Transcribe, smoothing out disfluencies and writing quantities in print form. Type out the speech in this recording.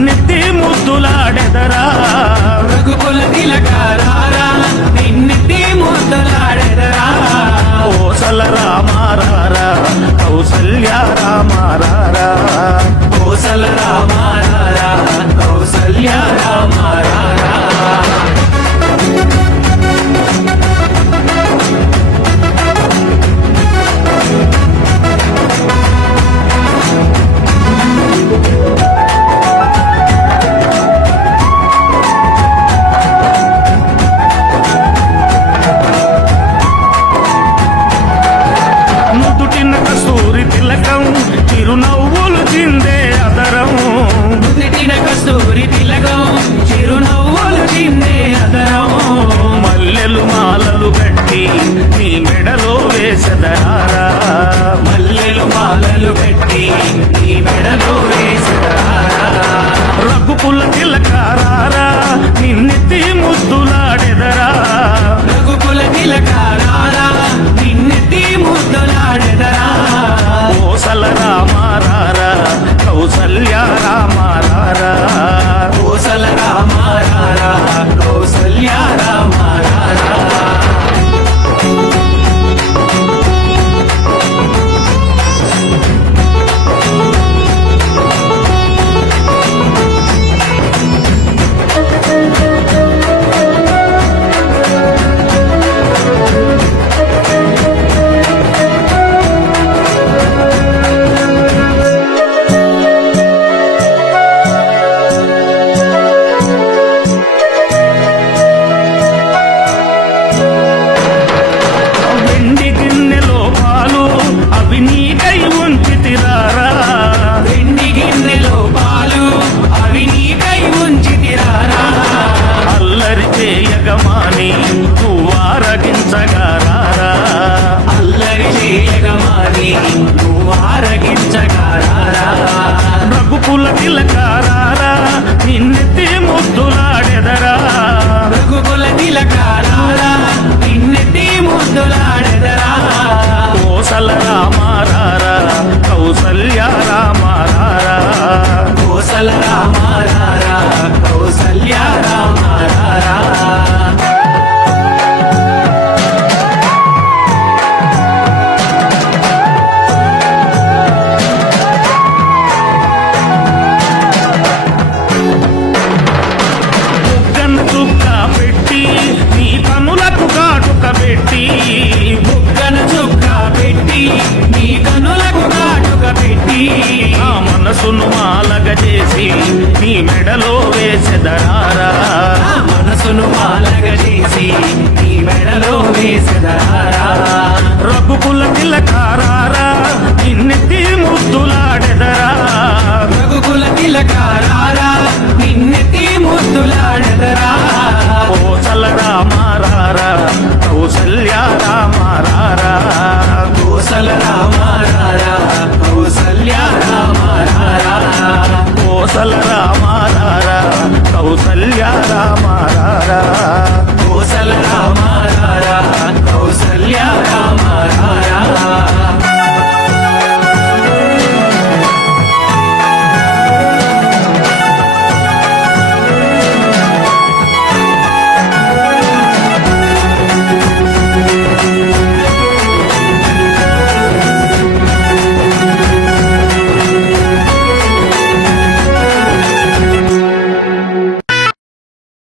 నిన్నెత్తి ముద్దులాడెదరా రఘుకుల తిలకారారా నిన్నెత్తి ముద్దులాడెదరా కోసల రామారారా కౌసల్య రామారారా కోసల రామారారా కౌసల్య రామారారా నుదుటిన కస్తూరి తిలకం చిరునవ్వులు చిందే అదరం నుదిటిన కస్తూరి తిలకం చిరునవ్వులు చిందే అదరం మల్లెలు మాలలు కట్టి నీ మెడలో వేసెదరారా మల్లెలు మాలలు పెట్టి నీ మెడలో వేసెదరారా రఘుకుల తిలకారారా నిన్నెత్తి ముద్దులాడెదరా రఘుకుల తిలకారారా నిన్నెత్తి ముద్దులాడెదరా కోసల రామారారా కౌసల్య రామారారా కోసల రామారారా కౌసల్య రామారారా వెండి గిన్నెలో పాలు అవి నీకై ఉంచితిరారా వెండి గిన్నెలో పాలు అవి నీకై ఉంచితిరారా అల్లరి చేయగమాని నువ్వారగించగారారా అల్లరి చేయగమాని నువ్వు ఆరగించగారారా రఘుకుల తిలకారారా నిన్నెత్తి ముద్దులాడెదరా రఘుకుల తిలకారారా నిన్నెత్తి ముద్దులాడెదరా కోసల రామారారా కౌసల్య రామారారా కోసల రామారారా కౌసల్య రామారారా బుగ్గన చుక్క పెట్టి నీ కనులకు కాటుక పెట్టి బుగ్గన చుక్క పెట్టి నీ కనులకు కాటుక పెట్టి ఆ మనసును మాలగ చేసి నీ మెడలో వేసెదరారా ఆ మనసును మాలగ చేసి నీ మెడలో వేసెదరారా రఘుకుల తిలకారారా నిన్నెత్తి ముద్దులాడెదరా రఘుకుల తిలకారారా నిన్నెత్తి ముద్దులాడెదరా కోసల రామారారా కౌసల్య రామారారా కోసల రామారారా